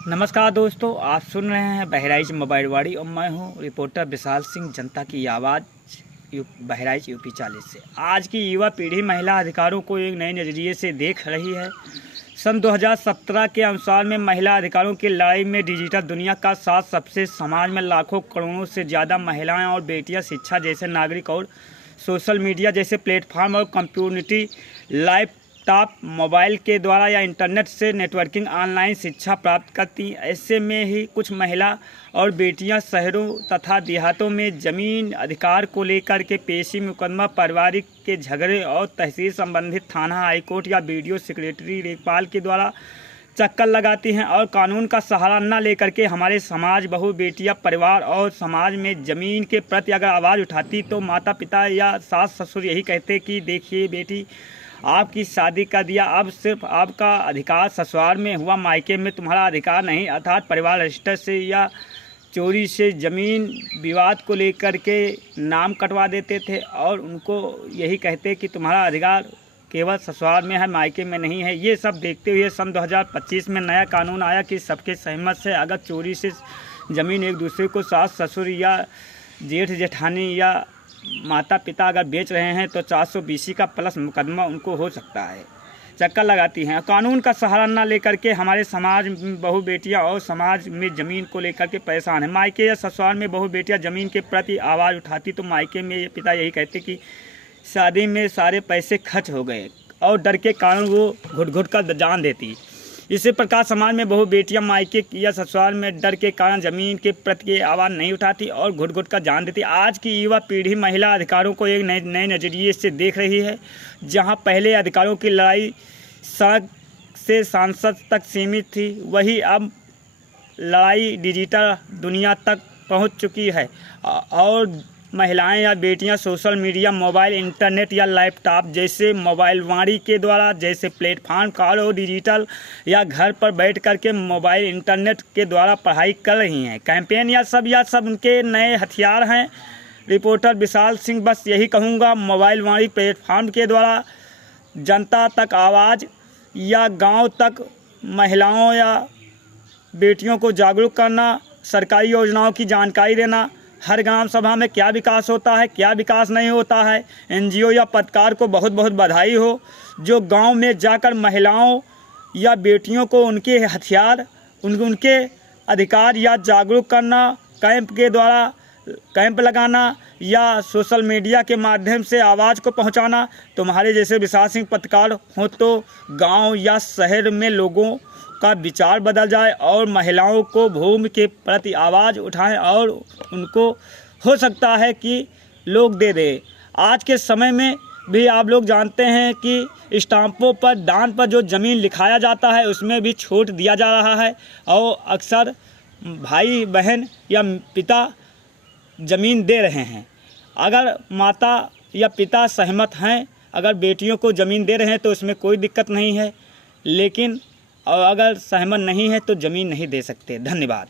नमस्कार दोस्तों, आप सुन रहे हैं बहराइच मोबाइल वाड़ी और मैं हूं रिपोर्टर विशाल सिंह, जनता की आवाज़, बहराइच यूपी 40 से। आज की युवा पीढ़ी महिला अधिकारों को एक नए नज़रिए से देख रही है। सन 2017 के अनुसार में महिला अधिकारों की लड़ाई में डिजिटल दुनिया का साथ सबसे समाज में लाखों करोड़ों से ज़्यादा महिलाएं और बेटियां शिक्षा जैसे नागरिक और सोशल मीडिया जैसे प्लेटफॉर्म और कम्युनिटी लैपटॉप मोबाइल के द्वारा या इंटरनेट से नेटवर्किंग ऑनलाइन शिक्षा प्राप्त करती। ऐसे में ही कुछ महिला और बेटियां शहरों तथा देहातों में ज़मीन अधिकार को लेकर के पेशी मुकदमा, पारिवारिक के झगड़े और तहसील संबंधित थाना, हाईकोर्ट या वीडियो सेक्रेटरी लेखपाल के द्वारा चक्कर लगाती हैं और कानून का सहारा न लेकर के हमारे समाज, बहू, बेटियां, परिवार और समाज में ज़मीन के प्रति अगर आवाज़ उठाती तो माता पिता या सास ससुर यही कहते कि देखिए बेटी, आपकी शादी कर दिया, अब सिर्फ आपका अधिकार ससुराल में हुआ, मायके में तुम्हारा अधिकार नहीं। अर्थात परिवार रजिस्टर से या चोरी से ज़मीन विवाद को लेकर के नाम कटवा देते थे और उनको यही कहते कि तुम्हारा अधिकार केवल ससुराल में है, मायके में नहीं है। ये सब देखते हुए सन 2025 में नया कानून आया कि सबके सहमत से अगर चोरी से ज़मीन एक दूसरे को सास ससुर या जेठ जेठानी या माता पिता अगर बेच रहे हैं तो 420 का प्लस मुकदमा उनको हो सकता है। चक्कर लगाती हैं। कानून का सहारा न लेकर के हमारे समाज में बहू बेटियां और समाज में ज़मीन को लेकर के परेशान हैं। मायके या ससुराल में बहू बेटियां ज़मीन के प्रति आवाज़ उठाती तो मायके में पिता यही कहते कि शादी में सारे पैसे खर्च हो गए और डर के कारण वो घुट घुट कर जान देती। इसी प्रकार समाज में बहू बेटियां मायके या ससुराल में डर के कारण ज़मीन के प्रति आवाज़ नहीं उठाती और घुट घुट कर जान देती। आज की युवा पीढ़ी महिला अधिकारों को एक नए नज़रिए से देख रही है। जहां पहले अधिकारों की लड़ाई सड़क से सांसद तक सीमित थी, वही अब लड़ाई डिजिटल दुनिया तक पहुंच चुकी है और महिलाएं या बेटियां सोशल मीडिया, मोबाइल, इंटरनेट या लैपटॉप जैसे मोबाइल वाणी के द्वारा जैसे प्लेटफॉर्म, कॉल और डिजिटल या घर पर बैठ कर के मोबाइल इंटरनेट के द्वारा पढ़ाई कर रही हैं। कैंपेन या सब उनके नए हथियार हैं। रिपोर्टर विशाल सिंह बस यही कहूँगा, मोबाइल वाणी प्लेटफॉर्म के द्वारा जनता तक आवाज़ या गांव तक महिलाओं या बेटियों को जागरूक करना, सरकारी योजनाओं की जानकारी देना, हर ग्राम सभा में क्या विकास होता है, क्या विकास नहीं होता है। एनजीओ या पत्रकार को बहुत बहुत बधाई हो जो गांव में जाकर महिलाओं या बेटियों को उनके हथियार, उनके अधिकार या जागरूक करना, कैंप के द्वारा कैंप लगाना या सोशल मीडिया के माध्यम से आवाज़ को पहुंचाना। तुम्हारे जैसे विशाल सिंह पत्रकार हो तो गांव या शहर में लोगों का विचार बदल जाए और महिलाओं को भूमि के प्रति आवाज़ उठाएं और उनको हो सकता है कि लोग दे दें। आज के समय में भी आप लोग जानते हैं कि स्टाम्पों पर, दान पर जो ज़मीन लिखाया जाता है उसमें भी छूट दिया जा रहा है और अक्सर भाई बहन या पिता ज़मीन दे रहे हैं। अगर माता या पिता सहमत हैं, अगर बेटियों को ज़मीन दे रहे हैं तो उसमें कोई दिक्कत नहीं है, लेकिन और अगर सहमत नहीं है तो ज़मीन नहीं दे सकते। धन्यवाद।